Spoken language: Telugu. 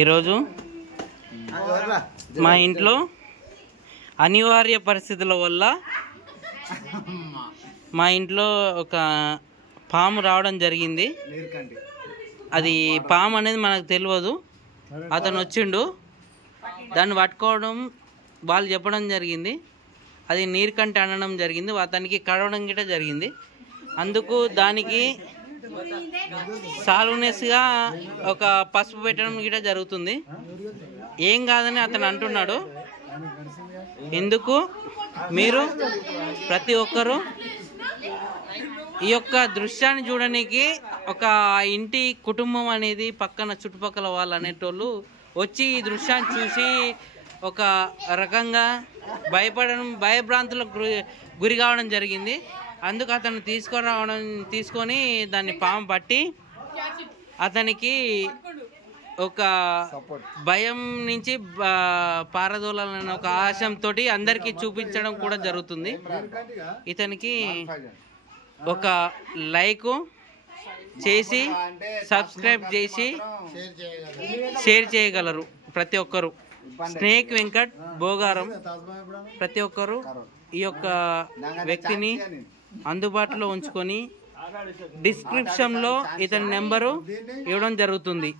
ఈరోజు మా ఇంట్లో అనివార్య పరిస్థితుల వల్ల మా ఇంట్లో ఒక పాము రావడం జరిగింది. అది పాము అనేది మనకు తెలియదు. అతను వచ్చిండు, దాన్ని పట్టుకోవడం వాళ్ళు చెప్పడం జరిగింది. అది నీరుకంటి అనడం జరిగింది. అతనికి కడవడం గిట్ట జరిగింది. అందుకు దానికి సాల్వ్నెస్గా ఒక పసుపు పెట్టడం గిట్ట జరుగుతుంది. ఏం కాదని అతను అంటున్నాడు. ఎందుకు మీరు ప్రతి ఒక్కరూ ఈ యొక్క దృశ్యాన్ని చూడడానికి ఒక ఇంటి కుటుంబం అనేది పక్కన చుట్టుపక్కల వాళ్ళు అనేటోళ్ళు వచ్చి ఈ దృశ్యాన్ని చూసి ఒక రకంగా భయభ్రాంతులకు గురి కావడం జరిగింది. అందుకు అతను తీసుకొని దాన్ని పాము పట్టి అతనికి ఒక భయం నుంచి పారదోలాలన్న ఒక ఆశయంతో అందరికీ చూపించడం కూడా జరుగుతుంది. ఇతనికి ఒక లైక్ చేసి సబ్స్క్రైబ్ చేసి షేర్ చేయగలరు ప్రతి ఒక్కరు. స్నేక్ వెంకట్ భోగారం ప్రతి ఒక్కరు ఈ యొక్క వ్యక్తిని అందుబాటులో ఉంచుకొని డిస్క్రిప్షన్లో ఇతని నెంబరు ఇవ్వడం జరుగుతుంది.